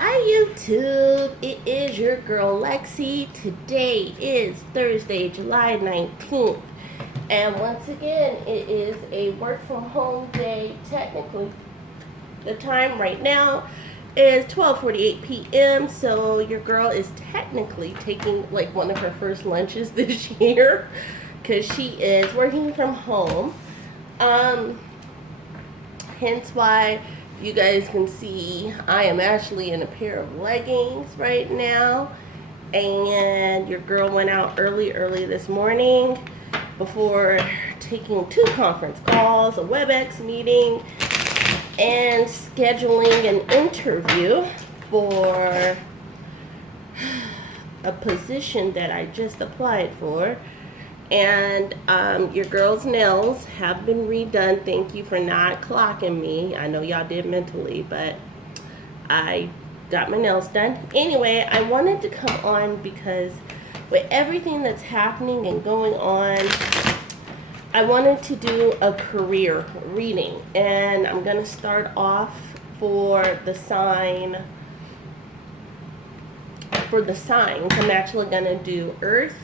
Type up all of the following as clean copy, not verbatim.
Hi YouTube, it is your girl Lexi. Today is Thursday, July 19th. And once again, it is a work from home day. Technically, the time right now is 12:48 p.m. So your girl is technically taking like one of her first lunches this year because she is working from home. Hence why you guys can see I am actually in a pair of leggings right now. And your girl went out early this morning before taking 2 conference calls, a WebEx meeting, and scheduling an interview for a position that I just applied for. And your girl's nails have been redone. Thank you for not clocking me. I know y'all did mentally, but I got my nails done. Anyway, I wanted to come on because with everything that's happening and going on, I wanted to do a career reading. And I'm going to start off for the signs. I'm actually going to do Earth,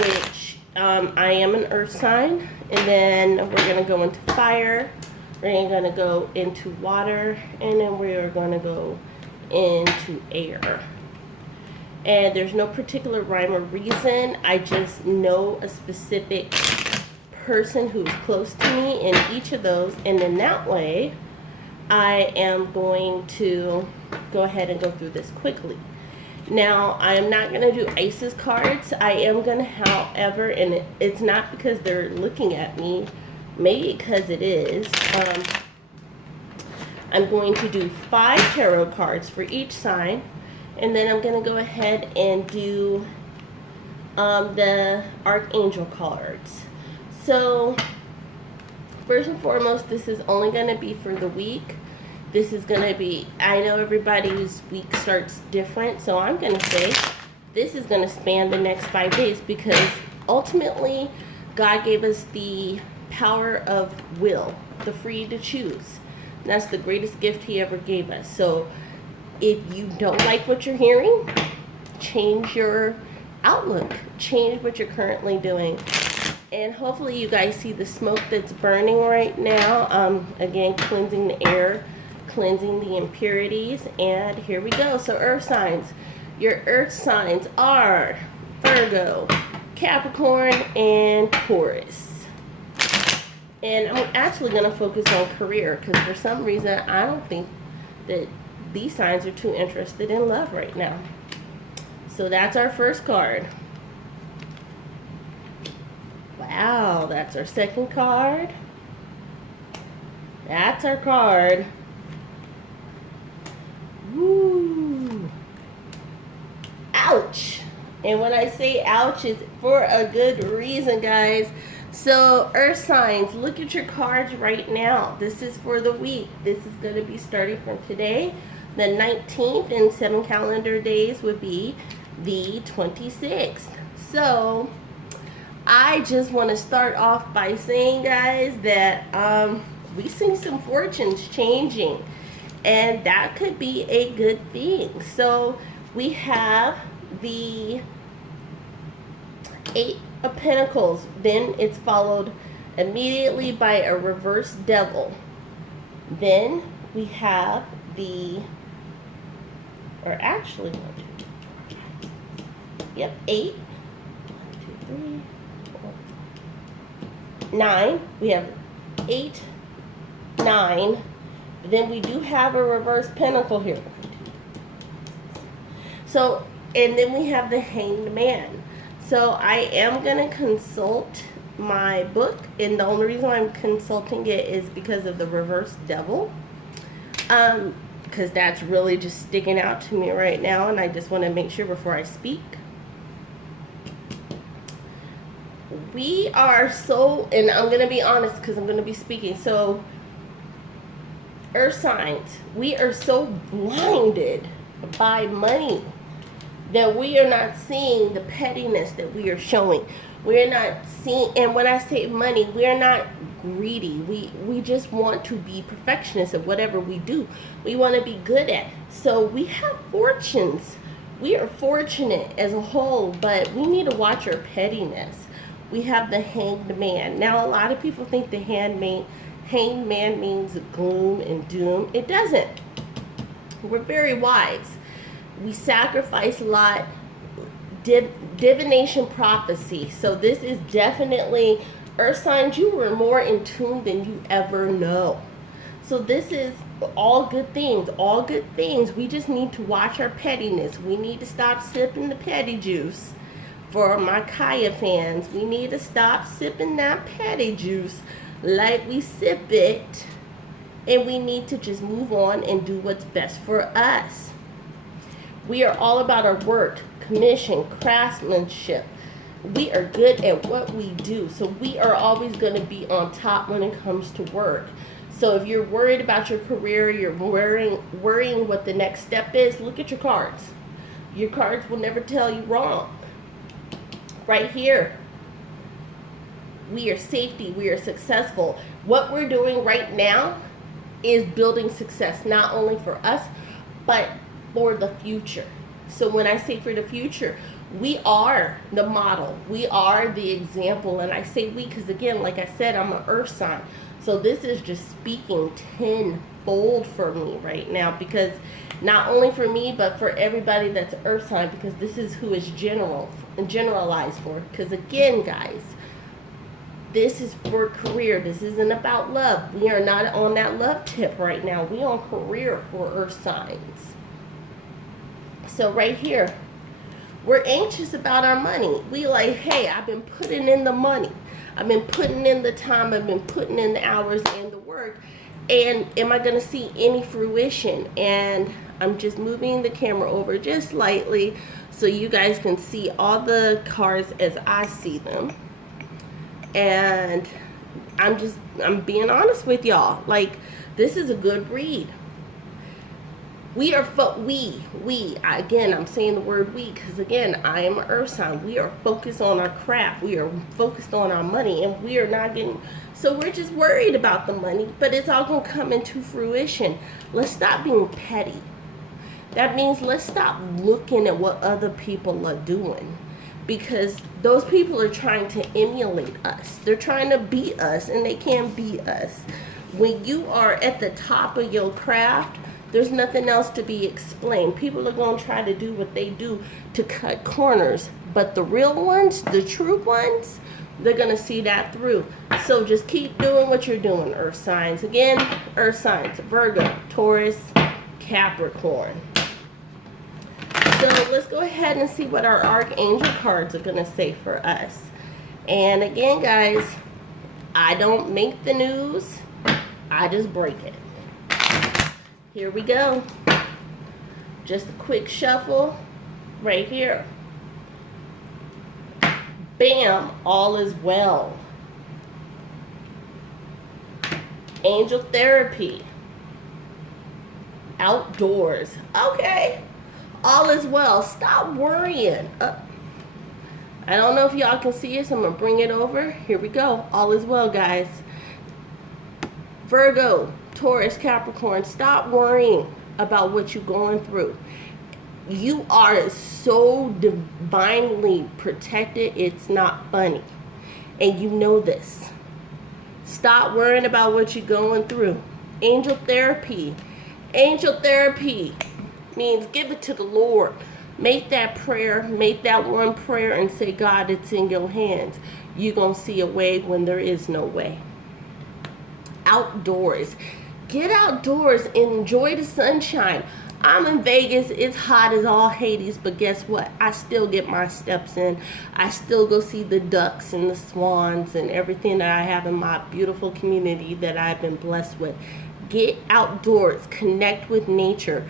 which I am an earth sign, and then we're going to go into fire, we're going to go into water, and then we're going to go into air. And there's no particular rhyme or reason. I just know a specific person who's close to me in each of those, and in that way, I am going to go ahead and go through this quickly. Now, I am not going to do Isis cards. I am going to, however, and it's not because they're looking at me, maybe because it is. I'm going to do 5 tarot cards for each sign, and then I'm going to go ahead and do the Archangel cards. So, first and foremost, this is only going to be for the week. This is going to be, I know everybody's week starts different, so I'm going to say this is going to span the next 5 days because ultimately God gave us the power of will, the free to choose. And that's the greatest gift He ever gave us. So if you don't like what you're hearing, change your outlook, change what you're currently doing. And hopefully you guys see the smoke that's burning right now. Again, cleansing the air, cleansing the impurities, and here we go. So earth signs, your earth signs are Virgo, Capricorn, and Taurus. And I'm actually going to focus on career because for some reason I don't think that these signs are too interested in love right now. So that's our first card. Wow, that's our second card. That's our card. Woo. Ouch. And when I say ouch, it's for a good reason, guys. So, earth signs, look at your cards right now. This is for the week. This is going to be starting from today, the 19th, and 7 calendar days would be the 26th. So, I just want to start off by saying, guys, that we see some fortunes changing. And that could be a good thing. So we have the 8 of Pentacles. Then it's followed immediately by a reverse devil. Then we have the, or actually, 8. 1, 2, 3, 4, 9. We have 8, 9. Then we do have a reverse pentacle here. So, and then we have the Hanged Man. So I am going to consult my book, and the only reason I'm consulting it is because of the reverse devil. Because that's really just sticking out to me right now, and I just want to make sure before I speak. We are so, and I'm going to be honest because I'm going to be speaking, so earth signs, we are so blinded by money that we are not seeing the pettiness that we are showing. We're not seeing, and when I say money, we're not greedy. We just want to be perfectionists at whatever we do. We want to be good at. So we have fortunes. We are fortunate as a whole, but we need to watch our pettiness. We have the hanged man. Now, a lot of people think the hanged man means gloom and doom. It doesn't. We're very wise. We sacrifice a lot. Divination prophecy. So this is definitely, earth signs, you were more in tune than you ever know. So this is all good things, all good things. We just need to watch our pettiness. We need to stop sipping the petty juice. For my Kaya fans, we need to stop sipping that petty juice like we sip it. And we need to just move on and do what's best for us. We are all about our work, commission, craftsmanship. We are good at what we do. So we are always going to be on top when it comes to work. So if you're worried about your career, you're worrying what the next step is, look at your cards. Your cards will never tell you wrong. Right here, we are safety, we are successful. What we're doing right now is building success, not only for us, but for the future. So when I say for the future, we are the model. We are the example. And I say we because, again, like I said, I'm an earth sign. So this is just speaking tenfold for me right now, because not only for me, but for everybody that's earth sign, because this is who is generalized for. Because again, guys, this is for career. This isn't about love. We are not on that love tip right now. We on career for earth signs. So right here, we're anxious about our money. We like, hey, I've been putting in the money. I've been putting in the time. I've been putting in the hours and the work. And am I going to see any fruition? And I'm just moving the camera over just slightly so you guys can see all the cards as I see them. And I'm being honest with y'all. Like, this is a good read. We are, again, I'm saying the word we, because again, I am an earth sign. We are focused on our craft. We are focused on our money, and we are not getting, so we're just worried about the money, but it's all going to come into fruition. Let's stop being petty. That means let's stop looking at what other people are doing, because those people are trying to emulate us. They're trying to beat us, and they can't beat us. When you are at the top of your craft, there's nothing else to be explained. People are going to try to do what they do to cut corners. But the real ones, the true ones, they're going to see that through. So just keep doing what you're doing, earth signs. Again, earth signs, Virgo, Taurus, Capricorn. So let's go ahead and see what our archangel cards are going to say for us. And again, guys, I don't make the news. I just break it. Here we go. Just a quick shuffle right here. Bam, all is well. Angel therapy. Outdoors. Okay. All is well. Stop worrying. I don't know if y'all can see it, so I'm going to bring it over. Here we go. All is well, guys. Virgo, Taurus, Capricorn, stop worrying about what you're going through. You are so divinely protected, it's not funny. And you know this. Stop worrying about what you're going through. Angel therapy. Angel therapy means give it to the Lord. Make that prayer, make that one prayer and say, God, it's in your hands. You're going to see a way when there is no way. Outdoors. Get outdoors and enjoy the sunshine. I'm in Vegas. It's hot as all Hades, but guess what? I still get my steps in. I still go see the ducks and the swans and everything that I have in my beautiful community that I've been blessed with. Get outdoors. Connect with nature.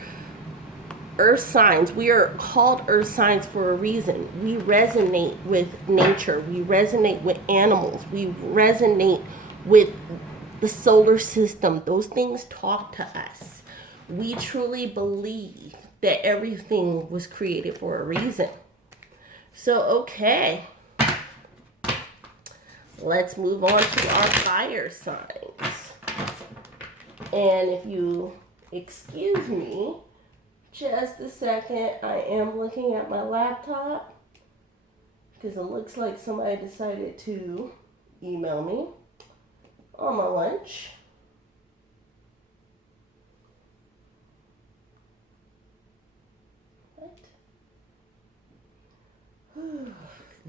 Earth signs. We are called earth signs for a reason. We resonate with nature. We resonate with animals. We resonate with the solar system. Those things talk to us. We truly believe that everything was created for a reason. So, okay. So let's move on to our fire signs. And if you excuse me just a second, I am looking at my laptop because it looks like somebody decided to email me on my lunch. What?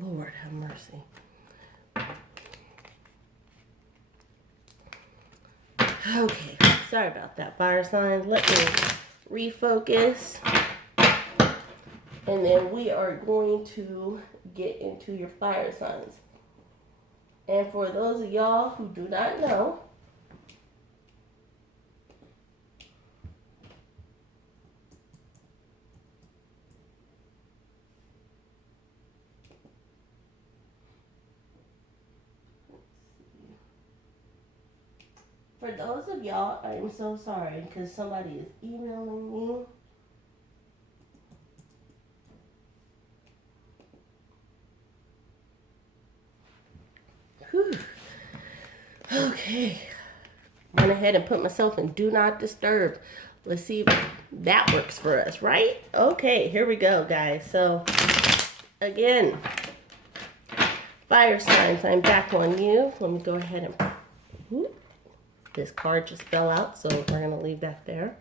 Lord have mercy. Okay, sorry about that, fire signs. Let me refocus. And then we are going to get into your fire signs. And for those of y'all who do not know, for those of y'all, I am so sorry because somebody is emailing me. Whew. Okay. Went ahead and put myself in do not disturb. Let's see if that works for us, right? Okay, here we go, guys. So, again, fire signs, I'm back on you. Let me go ahead and... Whoop. This card just fell out, so we're going to leave that there.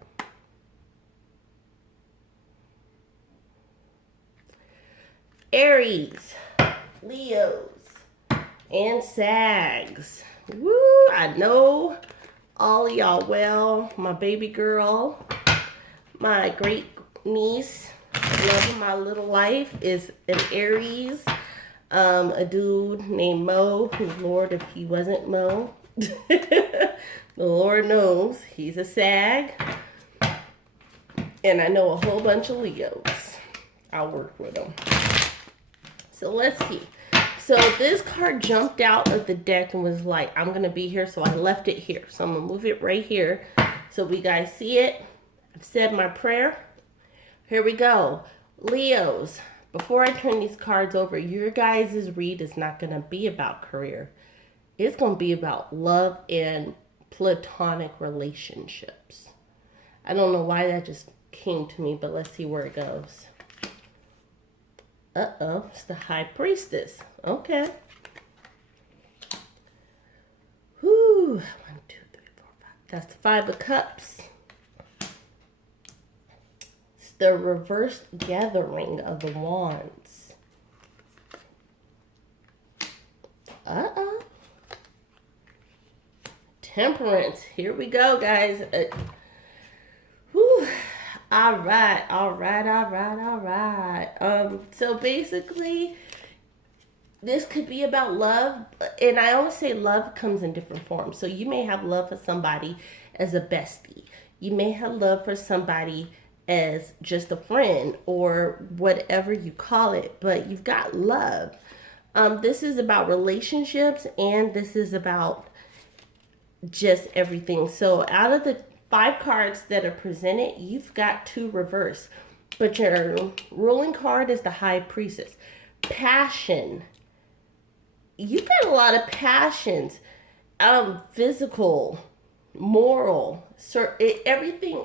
Aries, Leos, and Sags. Woo, I know all of y'all well. My baby girl, my great niece, love of my little life, is an Aries. A dude named Mo, who, Lord, if he wasn't Mo, the Lord knows he's a Sag. And I know a whole bunch of Leos. I'll work with them. So let's see. So this card jumped out of the deck and was like, I'm going to be here. So I left it here. So I'm going to move it right here so we guys see it. I've said my prayer. Here we go. Leos, before I turn these cards over, your guys' read is not going to be about career. It's going to be about love and platonic relationships. I don't know why that just came to me, but let's see where it goes. Uh-oh, it's the High Priestess. Okay. Whew. 1, 2, 3, 4, 5. That's the 5 of Cups. It's the reversed gathering of the Wands. Uh-oh. Temperance. Here we go, guys. Whew. All right. So basically, this could be about love. And I always say love comes in different forms. So you may have love for somebody as a bestie. You may have love for somebody as just a friend or whatever you call it. But you've got love. This is about relationships, and this is about just everything. So out of the 5 cards that are presented, you've got 2 reverse. But your ruling card is the High Priestess. Passion. You've got a lot of passions. Physical, moral, everything.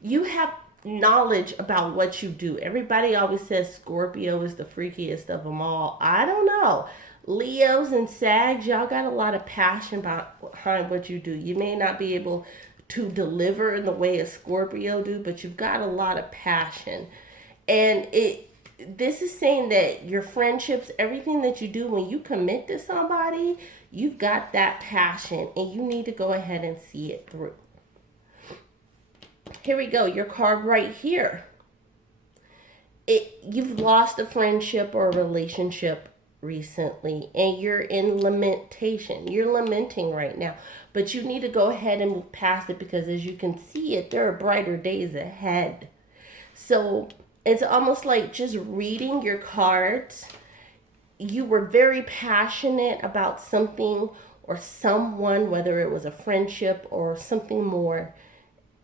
You have knowledge about what you do. Everybody always says Scorpio is the freakiest of them all. I don't know. Leos and Sags, y'all got a lot of passion behind what you do. You may not be able to deliver in the way a Scorpio do, but you've got a lot of passion. And this is saying that your friendships, everything that you do, when you commit to somebody, you've got that passion and you need to go ahead and see it through. Here we go, your card right here. You've lost a friendship or a relationship recently and you're in lamentation. You're lamenting right now, but you need to go ahead and move past it because as you can see it, there are brighter days ahead. So it's almost like just reading your cards. You were very passionate about something or someone, whether it was a friendship or something more,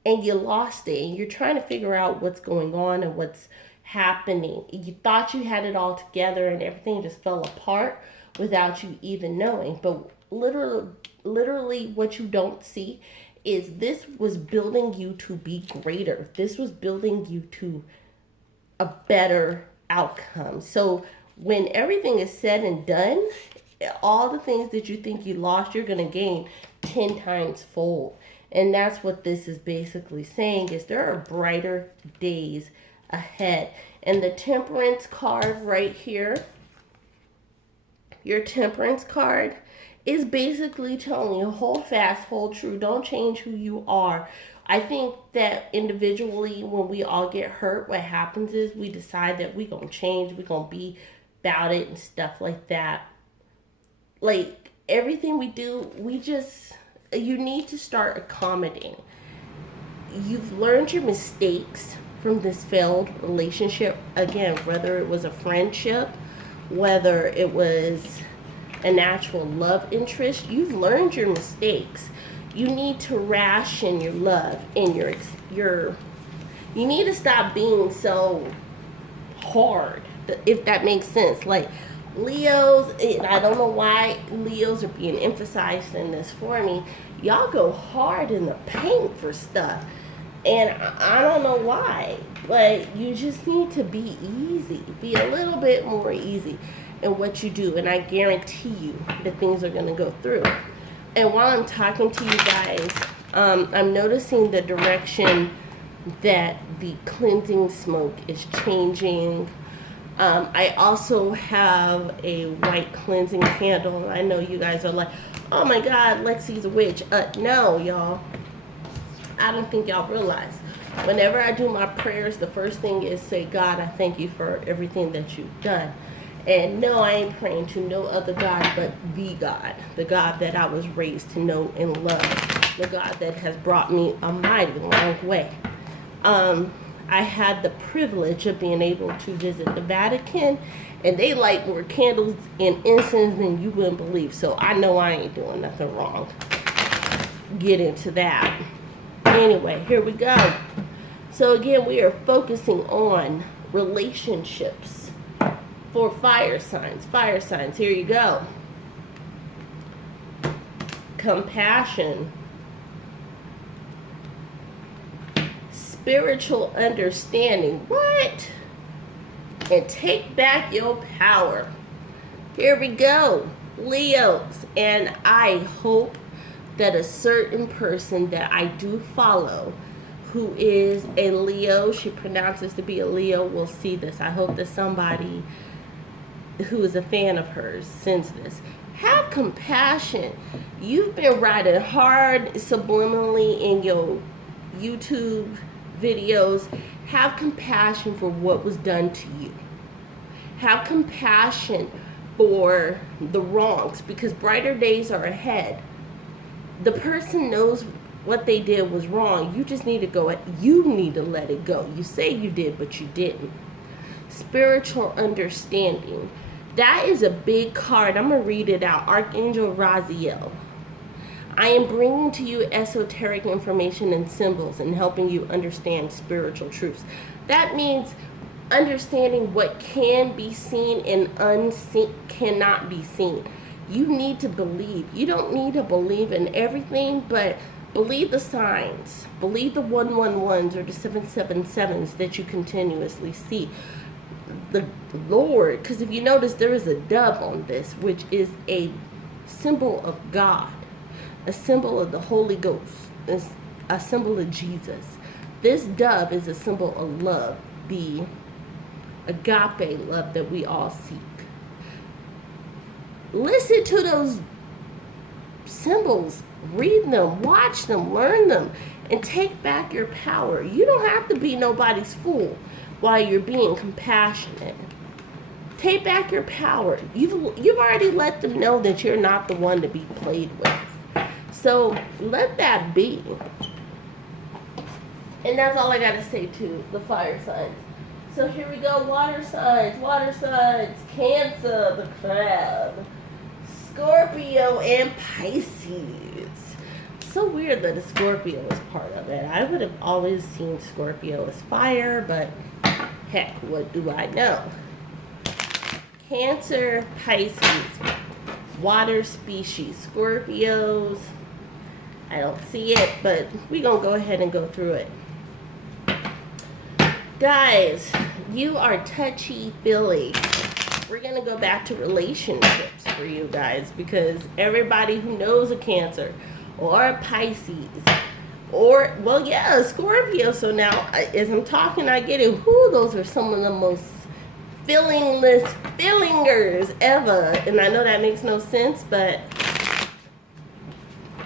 and you lost it and you're trying to figure out what's going on and what's happening. You thought you had it all together and everything just fell apart. without you even knowing. But literally what you don't see is this was building you to be greater. This was building you to a better outcome. So when everything is said and done, all the things that you think you lost, you're going to gain 10 times fold. And that's what this is basically saying, is there are brighter days ahead. And the temperance card right here, your temperance card, is basically telling you, hold fast, hold true, don't change who you are. I think that individually, when we all get hurt, what happens is we decide that we're going to change, we're going to be about it and stuff like that. Like, everything we do, you need to start accommodating. You've learned your mistakes from this failed relationship. Again, whether it was a friendship, whether it was an actual love interest, you've learned your mistakes. You need to ration your love and your you need to stop being so hard, if that makes sense. Like, Leos, I don't know why Leos are being emphasized in this for me. Y'all go hard in the paint for stuff. And I don't know why, but you just need to be easy. Be a little bit more easy in what you do. And I guarantee you that things are going to go through. And while I'm talking to you guys, I'm noticing the direction that the cleansing smoke is changing. I also have a white cleansing candle. I know you guys are like, oh my God, Lexi's a witch. No, y'all. I don't think y'all realize. Whenever I do my prayers, the first thing is say, God, I thank you for everything that you've done. And no, I ain't praying to no other God but the God that I was raised to know and love, the God that has brought me a mighty long way. I had the privilege of being able to visit the Vatican, and they light more candles and incense than you wouldn't believe. So I know I ain't doing nothing wrong. Get into that. Anyway, here we go. So again, we are focusing on relationships for fire signs. Fire signs, here you go. Compassion. Spiritual understanding. What? And take back your power. Here we go. Leos. And I hope that a certain person that I do follow, who is a Leo, she pronounces to be a Leo, will see this. I hope that somebody who is a fan of hers sends this. Have compassion. You've been riding hard subliminally in your YouTube videos. Have compassion for what was done to you. Have compassion for the wrongs, because brighter days are ahead. The person knows what they did was wrong. You just need to you need to let it go. You say you did, but you didn't. Spiritual understanding. That is a big card. I'm going to read it out. Archangel Raziel. I am bringing to you esoteric information and symbols and helping you understand spiritual truths. That means understanding what can be seen and unseen cannot be seen. You need to believe. You don't need to believe in everything, but believe the signs. Believe the 111s or the 777s that you continuously see. The Lord, because if you notice, there is a dove on this, which is a symbol of God, a symbol of the Holy Ghost, a symbol of Jesus. This dove is a symbol of love, the agape love that we all seek. Listen to those symbols, read them, watch them, learn them, and take back your power. You don't have to be nobody's fool while you're being compassionate. Take back your power. You've already let them know that you're not the one to be played with. So let that be. And that's all I got to say to the fire signs. So here we go, water signs, Cancer, the crab, Scorpio, and Pisces. So weird that a Scorpio is part of it. I would have always seen Scorpio as fire, but heck, what do I know? Cancer, Pisces. water species, Scorpios. I don't see it, but we're going to go ahead and go through it. Guys, you are touchy-feely. We're going to go back to relationships for you guys, because everybody who knows a Cancer or a Pisces or, well, yeah, a Scorpio. So now, as I'm talking, I get it. Whoo, those are some of the most feelingless feelingers ever. And I know that makes no sense, but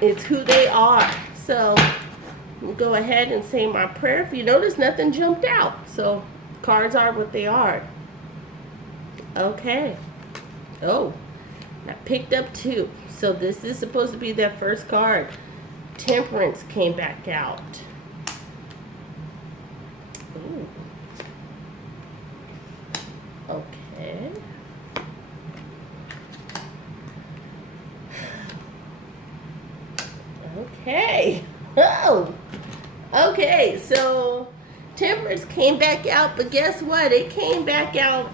it's who they are. So we'll go ahead and say my prayer. If you notice, nothing jumped out. So cards are what they are. Okay. Oh, I picked up 2. So this is supposed to be their first card. Temperance came back out. Ooh. Okay. Okay. Oh. Okay, so Temperance came back out, but guess what? It came back out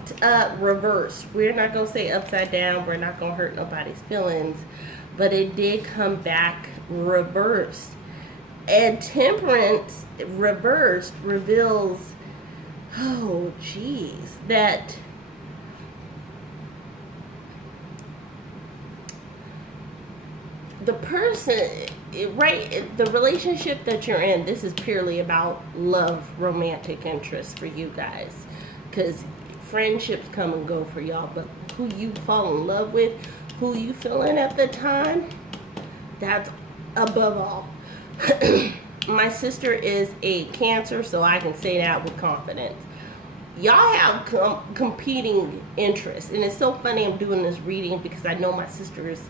reversed. We're not going to say upside down. We're not going to hurt nobody's feelings. But it did come back reversed. And Temperance reversed reveals, oh, geez, that the person, right, the relationship that you're in, this is purely about love, romantic interest for you guys. Because friendships come and go for y'all, but who you fall in love with, who you feeling at the time, that's above all. My sister is a Cancer, so I can say that with confidence. Y'all have competing interests, and it's so funny I'm doing this reading because I know my sister's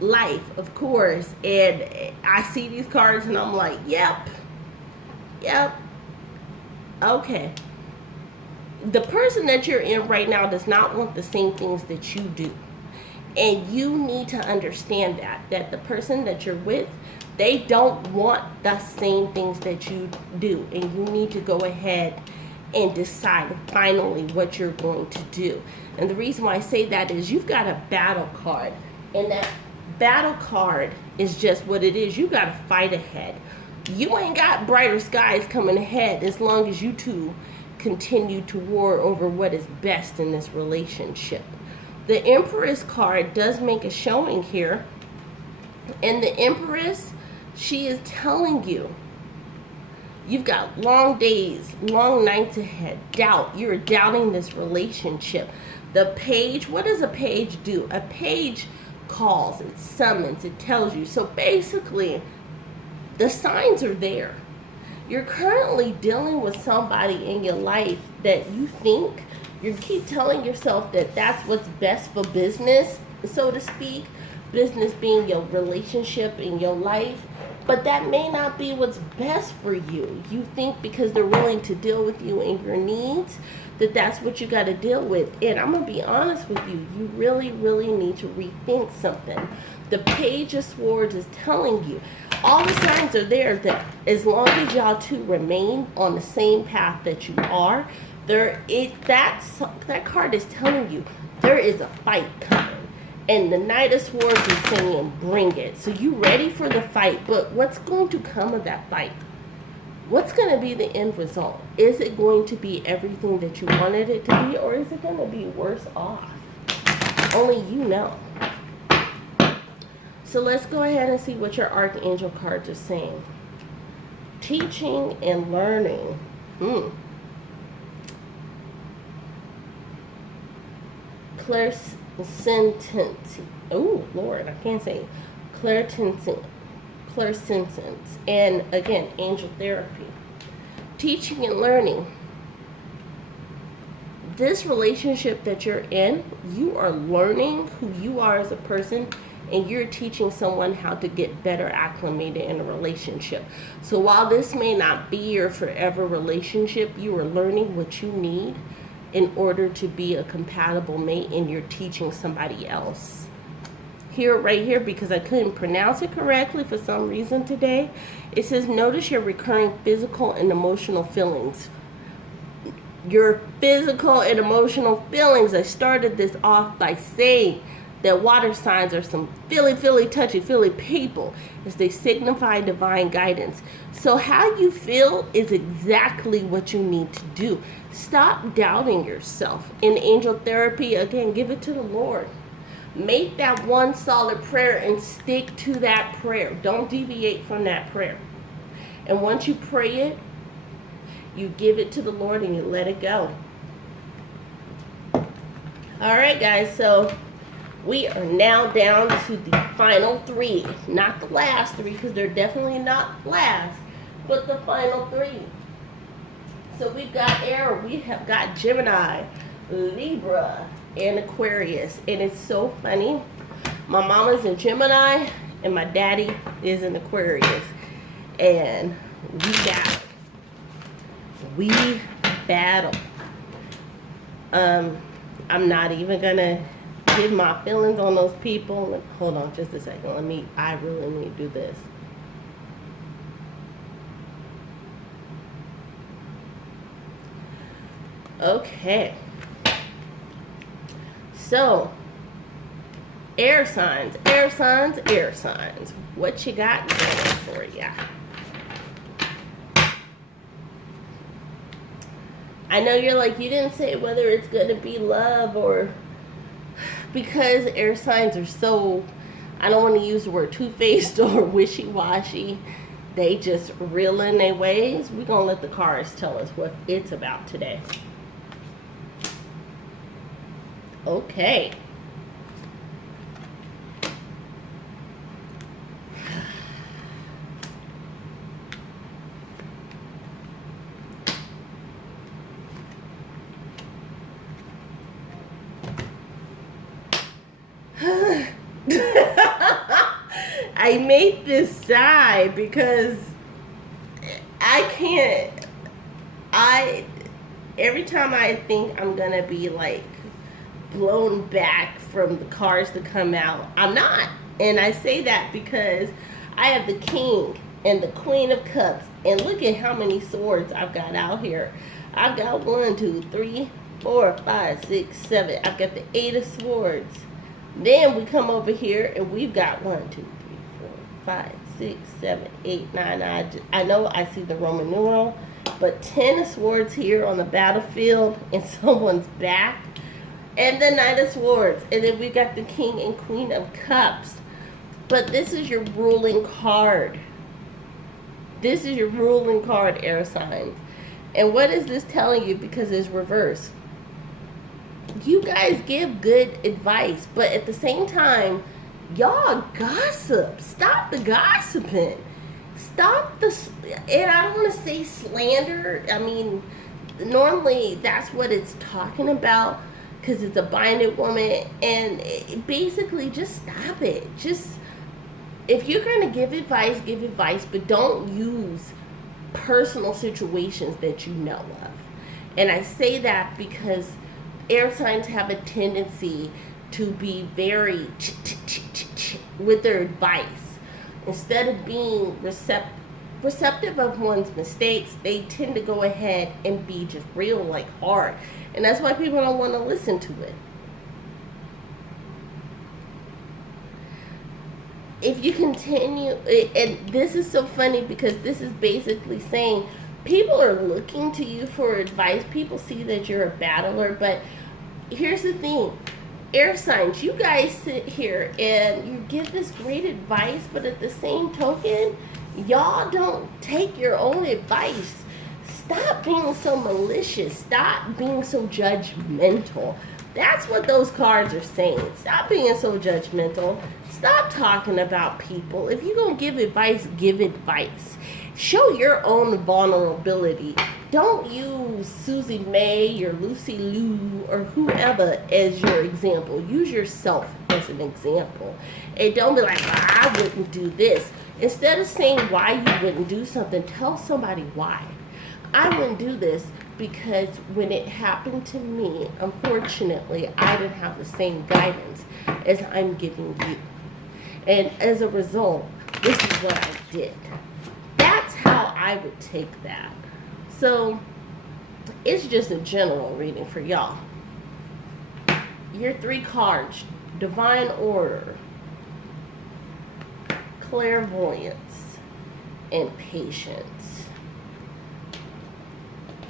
life, of course, and I see these cards and I'm like, yep, okay. The person that you're in right now does not want the same things that you do, and you need to understand that the person that you're with, they don't want the same things that you do, and you need to go ahead and decide finally what you're going to do. And the reason why I say that is you've got a battle card, and that battle card is just what it is. You got to fight ahead. You ain't got brighter skies coming ahead as long as you two continue to war over what is best in this relationship. The Empress card does make a showing here, and the Empress, she is telling you you've got long days, long nights ahead. Doubt. You're doubting this relationship. The Page, what does a Page do? A Page calls, it summons, it tells you. So basically, the signs are there. You're currently dealing with somebody in your life that you think, you keep telling yourself that that's what's best for business, so to speak. Business being your relationship in your life. But that may not be what's best for you. You think because they're willing to deal with you and your needs, that that's what you got to deal with. And I'm going to be honest with you. You really, really need to rethink something. The Page of Swords is telling you, all the signs are there that as long as y'all two remain on the same path that you are, that card is telling you there is a fight coming. And the Knight of Swords is saying, bring it. So you ready for the fight, but what's going to come of that fight? What's going to be the end result? Is it going to be everything that you wanted it to be, or is it going to be worse off? Only you know. So let's go ahead and see what your Archangel cards are saying. Teaching and learning. Clairsentence. Oh, Lord, I can't say. Clairsentence. And again, angel therapy. Teaching and learning. This relationship that you're in, you are learning who you are as a person, and you're teaching someone how to get better acclimated in a relationship. So while this may not be your forever relationship, you are learning what you need in order to be a compatible mate, and you're teaching somebody else. Here, right here, because I couldn't pronounce it correctly for some reason today, it says, notice your recurring physical and emotional feelings. Your physical and emotional feelings. I started this off by saying that water signs are some feely, touchy-feely people, as they signify divine guidance. So how you feel is exactly what you need to do. Stop doubting yourself. In angel therapy, again, give it to the Lord. Make that one solid prayer and stick to that prayer. Don't deviate from that prayer. And once you pray it, you give it to the Lord and you let it go. All right, guys, so we are now down to the final 3. Not the last 3, because they're definitely not last, but the final 3. So we've got air, we have got Gemini, Libra, and Aquarius. And it's so funny. My mama's in Gemini, and my daddy is in Aquarius. And we battle. I'm not even gonna give my feelings on those people. Hold on just a second. I really need to do this. Okay. So, air signs. What you got going for ya? I know you're like, you didn't say whether it's going to be love or... Because air signs are so... I don't want to use the word two-faced or wishy-washy. They just real in their ways. We're going to let the cards tell us what it's about today. Okay. I made this side because every time I think I'm gonna be like blown back from the cards to come out, I'm not. And I say that because I have the King and the Queen of Cups, and look at how many swords I've got out here. I've got 1, 2, 3, 4, 5, 6, 7. I've got the 8 of Swords. Then we come over here and we've got 1, 2, 3, 4, 5, 6, 7, 8, 9. I know I see the Roman numeral, but 10 of Swords here on the battlefield in someone's back. And the Knight of Swords. And then we got the King and Queen of Cups. But this is your ruling card. This is your ruling card, air signs. And what is this telling you? Because it's reversed. You guys give good advice, but at the same time, y'all gossip. Stop the gossiping. Stop the... And I don't want to say slander. I mean, normally that's what it's talking about, because it's a binded woman. And basically, just stop it. Just, if you're going to give advice, but don't use personal situations that you know of. And I say that because air signs have a tendency to be very with their advice. Instead of being receptive of one's mistakes, they tend to go ahead and be just real, like, hard. And that's why people don't want to listen to it. If you continue, and this is so funny because this is basically saying people are looking to you for advice. People see that you're a battler, but here's the thing. Air signs, you guys sit here and you give this great advice, but at the same token, y'all don't take your own advice. Stop being so malicious. Stop being so judgmental. That's what those cards are saying. Stop being so judgmental. Stop talking about people. If you're going to give advice, give advice. Show your own vulnerability. Don't use Susie May or Lucy Liu or whoever as your example. Use yourself as an example. And don't be like, well, I wouldn't do this. Instead of saying why you wouldn't do something, tell somebody why. I wouldn't do this because when it happened to me, unfortunately, I didn't have the same guidance as I'm giving you. And as a result, this is what I did. That's how I would take that. So, it's just a general reading for y'all. Your 3 cards divine order, clairvoyance, and patience.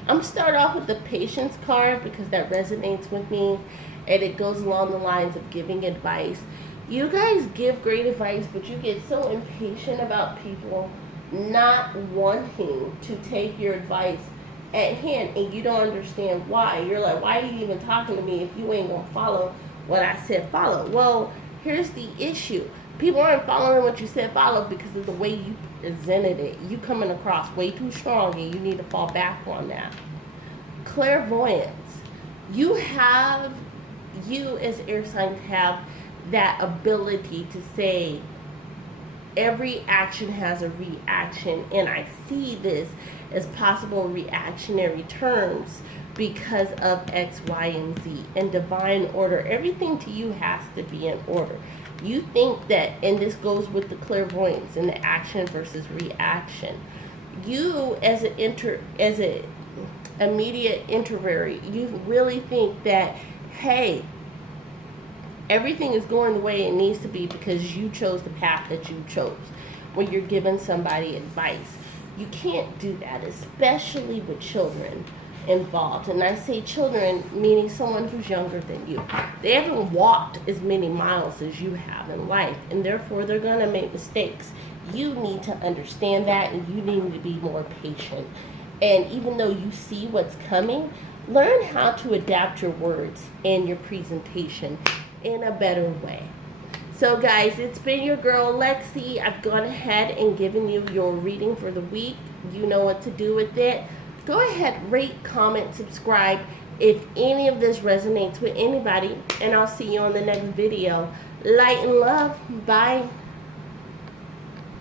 I'm start off with the patience card because that resonates with me, and it goes along the lines of giving advice. You guys give great advice, but you get so impatient about people not wanting to take your advice at hand, and you don't understand why. You're like, why are you even talking to me if you ain't gonna follow what I said follow? Well, here's the issue. People aren't following what you said follow because of the way you presented it. You coming across way too strong, and you need to fall back on that. Clairvoyance. You as air signs have that ability to say every action has a reaction, and I see this as possible reactionary terms because of X, Y, and Z. And divine order, everything to you has to be in order. You think that, and this goes with the clairvoyance and the action versus reaction. You as an immediate introvert, you really think that, hey, everything is going the way it needs to be because you chose the path that you chose when you're giving somebody advice. You can't do that, especially with children involved. And I say children, meaning someone who's younger than you. They haven't walked as many miles as you have in life, and therefore they're going to make mistakes. You need to understand that, and you need to be more patient. And even though you see what's coming, learn how to adapt your words and your presentation in a better way. So guys, it's been your girl Lexi. I've gone ahead and given you your reading for the week. You know what to do with it. Go ahead, rate, comment, subscribe if any of this resonates with anybody, and I'll see you on the next video. Light and love. Bye.